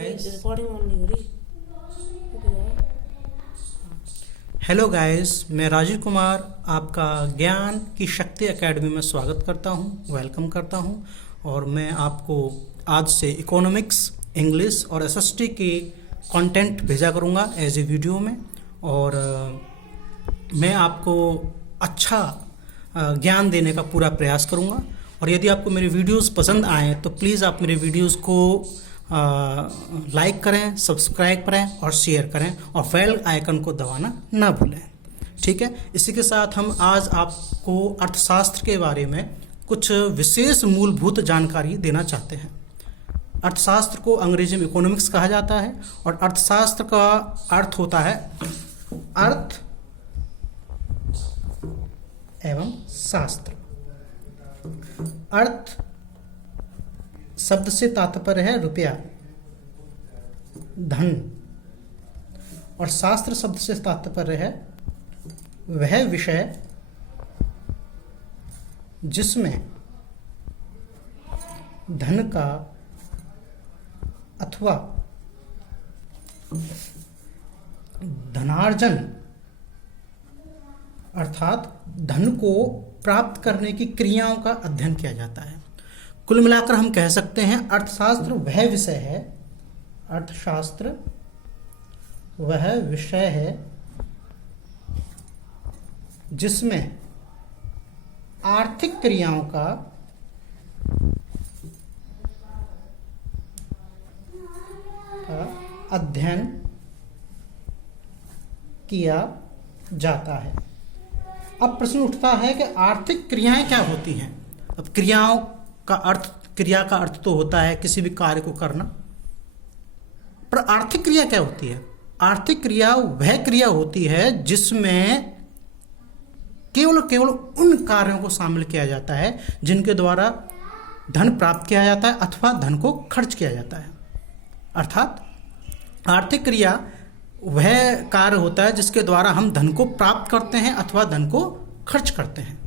Recording on नहीं हो रही। हेलो गाइस, मैं राजीव कुमार आपका ज्ञान की शक्ति एकेडमी में स्वागत करता हूं, वेलकम करता हूं। और मैं आपको आज से इकोनॉमिक्स, इंग्लिश और एसएसटी के कंटेंट भेजा करूंगा एज ए वीडियो में। और मैं आपको अच्छा ज्ञान देने का पूरा प्रयास करूंगा। और यदि आपको मेरे वीडियोस पसंद आए तो प्लीज़ आप मेरे वीडियोस को लाइक करें, सब्सक्राइब करें और शेयर करें और बेल आइकन को दबाना ना भूलें। ठीक है, इसी के साथ हम आज आपको अर्थशास्त्र के बारे में कुछ विशेष मूलभूत जानकारी देना चाहते हैं। अर्थशास्त्र को अंग्रेजी में इकोनॉमिक्स कहा जाता है और अर्थशास्त्र का अर्थ होता है अर्थ एवं शास्त्र। अर्थ शब्द से तात्पर्य है रुपया, धन, और शास्त्र शब्द से तात्पर्य है वह विषय जिसमें धन का अथवा धनार्जन अर्थात धन को प्राप्त करने की क्रियाओं का अध्ययन किया जाता है। कुल मिलाकर हम कह सकते हैं अर्थशास्त्र वह विषय है, अर्थशास्त्र वह विषय है जिसमें आर्थिक क्रियाओं का अध्ययन किया जाता है। अब प्रश्न उठता है कि आर्थिक क्रियाएं क्या होती हैं। अब क्रियाओं का अर्थ, क्रिया का अर्थ तो होता है किसी भी कार्य को करना, पर आर्थिक क्रिया क्या होती है? आर्थिक क्रिया वह क्रिया होती है जिसमें केवल उन कार्यों को शामिल किया जाता है जिनके द्वारा धन प्राप्त किया जाता है अथवा धन को खर्च किया जाता है। अर्थात आर्थिक क्रिया वह कार्य होता है जिसके द्वारा हम धन को प्राप्त करते हैं अथवा धन को खर्च करते हैं।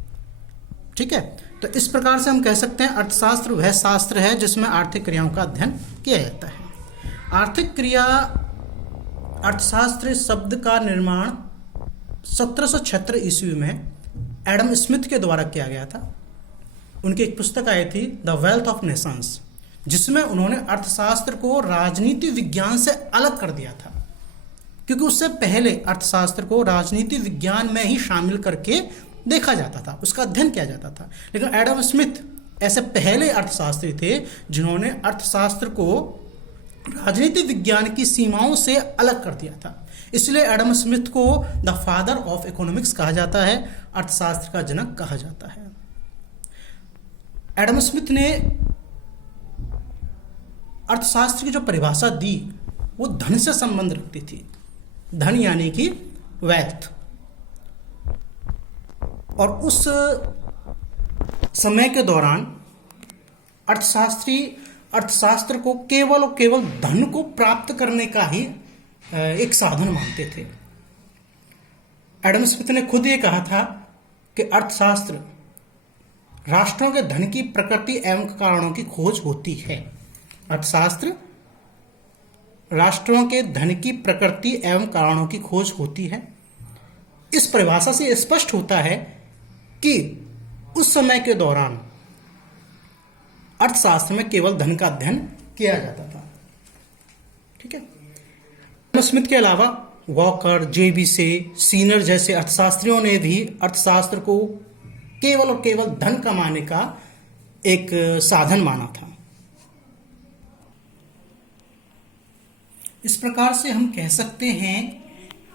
ठीक है, तो इस प्रकार से हम कह सकते हैं अर्थशास्त्र वह शास्त्र है जिसमें आर्थिक क्रियाओं का अध्ययन किया जाता है। आर्थिक क्रिया अर्थशास्त्र शब्द का निर्माण 1776 ईस्वी में एडम स्मिथ के द्वारा किया गया था। उनकी एक पुस्तक आई थी द वेल्थ ऑफ नेशंस, जिसमें उन्होंने अर्थशास्त्र को राजनीति विज्ञान से अलग कर दिया था, क्योंकि उससे पहले अर्थशास्त्र को राजनीति विज्ञान में ही शामिल करके देखा जाता था, उसका अध्ययन किया जाता था। लेकिन एडम स्मिथ ऐसे पहले अर्थशास्त्री थे जिन्होंने अर्थशास्त्र को राजनीति विज्ञान की सीमाओं से अलग कर दिया था। इसलिए एडम स्मिथ को द फादर ऑफ इकोनॉमिक्स कहा जाता है, अर्थशास्त्र का जनक कहा जाता है। एडम स्मिथ ने अर्थशास्त्र की जो परिभाषा दी वो धन से संबंध रखती थी। धन यानी कि वेल्थ। और उस समय के दौरान अर्थशास्त्री अर्थशास्त्र को केवल और केवल धन को प्राप्त करने का ही एक साधन मानते थे। एडम स्मिथ ने खुद ये कहा था कि अर्थशास्त्र राष्ट्रों के धन की प्रकृति एवं कारणों की खोज होती है। अर्थशास्त्र राष्ट्रों के धन की प्रकृति एवं कारणों की खोज होती है। इस परिभाषा से स्पष्ट होता है कि उस समय के दौरान अर्थशास्त्र में केवल धन का अध्ययन किया जाता था। ठीक है, स्मिथ के अलावा वॉकर, जेबीसे, सीनर जैसे अर्थशास्त्रियों ने भी अर्थशास्त्र को केवल और केवल धन कमाने का एक साधन माना था। इस प्रकार से हम कह सकते हैं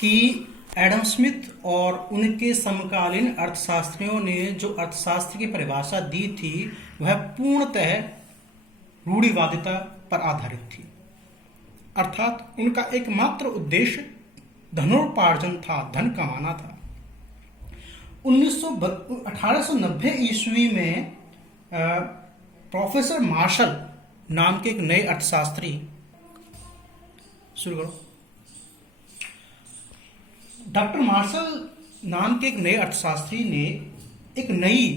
कि एडम स्मिथ और उनके समकालीन अर्थशास्त्रियों ने जो अर्थशास्त्र की परिभाषा दी थी वह पूर्णतः रूढ़िवादिता पर आधारित थी। अर्थात उनका एकमात्र उद्देश्य धनोपार्जन था, धन कमाना था। 1890 ईस्वी में प्रोफेसर मार्शल नाम के एक नए अर्थशास्त्री, शुरू करो। डॉक्टर मार्शल नाम के एक नए अर्थशास्त्री ने एक नई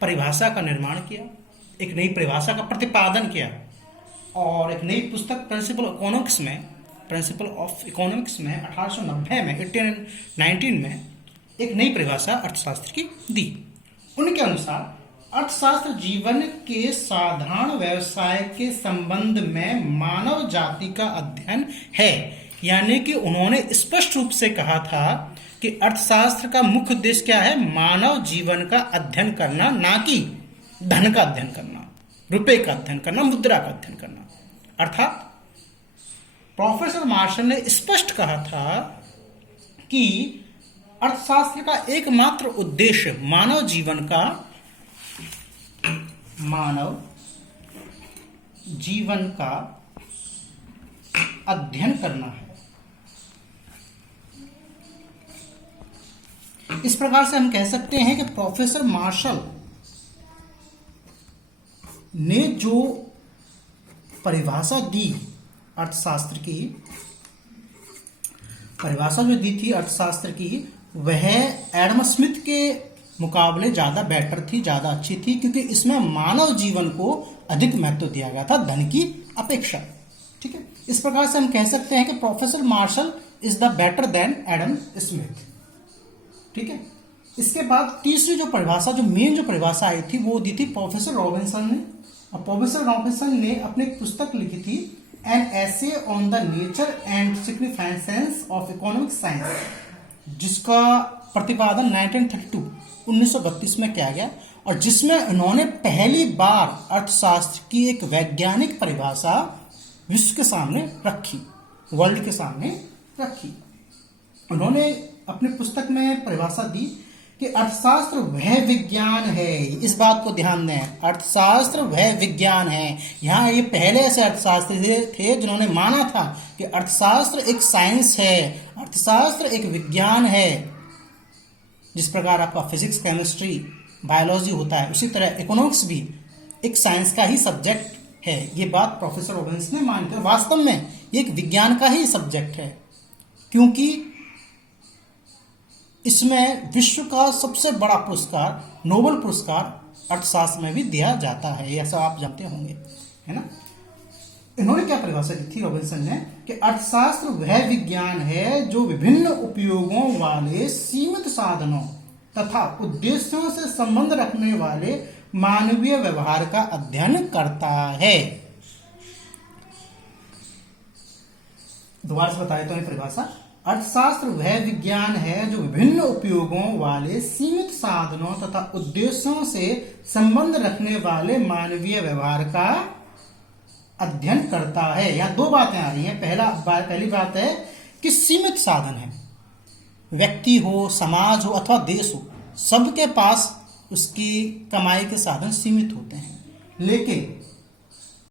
परिभाषा का निर्माण किया, एक नई परिभाषा का प्रतिपादन किया और एक नई पुस्तक प्रिंसिपल ऑफ इकोनॉमिक्स में 1890 में 1819 में एक नई परिभाषा अर्थशास्त्र की दी। उनके अनुसार अर्थशास्त्र जीवन के साधारण व्यवसाय के संबंध में मानव जाति का अध्ययन है। यानी कि उन्होंने स्पष्ट रूप से कहा था कि अर्थशास्त्र का मुख्य उद्देश्य क्या है? मानव जीवन का अध्ययन करना, ना कि धन का अध्ययन करना, रुपए का अध्ययन करना, मुद्रा का अध्ययन करना। अर्थात प्रोफेसर मार्शल ने स्पष्ट कहा था कि अर्थशास्त्र का एकमात्र उद्देश्य मानव जीवन का अध्ययन करना है। इस प्रकार से हम कह सकते हैं कि प्रोफेसर मार्शल ने जो परिभाषा दी अर्थशास्त्र की, परिभाषा जो दी थी अर्थशास्त्र की, वह एडम स्मिथ के मुकाबले ज़्यादा बेटर थी, ज़्यादा अच्छी थी, क्योंकि इसमें मानव जीवन को अधिक महत्व दिया गया था धन की अपेक्षा। ठीक है, इस प्रकार से हम कह सकते हैं कि professor Marshall is the better than Adam Smith. ठीक है, इसके बाद तीसरी जो परिभाषा, जो मेन जो परिभाषा आई थी, वो दी थी प्रोफेसर रॉबिन्सन ने। और प्रोफेसर रॉबिन्सन ने अपनी एक पुस्तक लिखी थी, an essay on the nature and significance of economic science, जिसका प्रतिपादन 1932 में किया गया, और जिसमें उन्होंने पहली बार अर्थशास्त्र की एक वैज्ञानिक परिभाषा विश्व के सामने रखी, वर्ल्ड के सामने रखी। उन्होंने अपनी पुस्तक में परिभाषा दी कि अर्थशास्त्र वह विज्ञान है, इस बात को ध्यान दें, अर्थशास्त्र वह विज्ञान है। यहाँ ये पहले ऐसे अर्थशास्त्री थे जिन्होंने माना था कि अर्थशास्त्र एक साइंस है, अर्थशास्त्र एक विज्ञान है। जिस प्रकार आपका फिजिक्स, केमिस्ट्री, बायोलॉजी होता है, उसी तरह इकोनॉमिक्स भी एक साइंस का ही सब्जेक्ट है। ये बात प्रोफेसर रॉबिन्सन ने मानी थी। वास्तव में ये एक विज्ञान का ही सब्जेक्ट है, क्योंकि इसमें विश्व का सबसे बड़ा पुरस्कार, नोबेल पुरस्कार अर्थशास्त्र में भी दिया जाता है, ऐसा आप जानते होंगे, है ना। इन्होंने क्या परिभाषा दी थी रॉबिन्सन ने कि अर्थशास्त्र वह विज्ञान है जो विभिन्न उपयोगों वाले सीमित साधनों तथा उद्देश्यों से संबंध रखने वाले मानवीय व्यवहार का अध्ययन करता है। दोबारा से बताए तो ये परिभाषा, अर्थशास्त्र वह विज्ञान है जो विभिन्न उपयोगों वाले सीमित साधनों तथा उद्देश्यों से संबंध रखने वाले मानवीय व्यवहार का अध्ययन करता है। यहाँ दो बातें आ रही हैं। पहली बात है कि सीमित साधन है, व्यक्ति हो, समाज हो अथवा देश हो, सबके पास उसकी कमाई के साधन सीमित होते हैं, लेकिन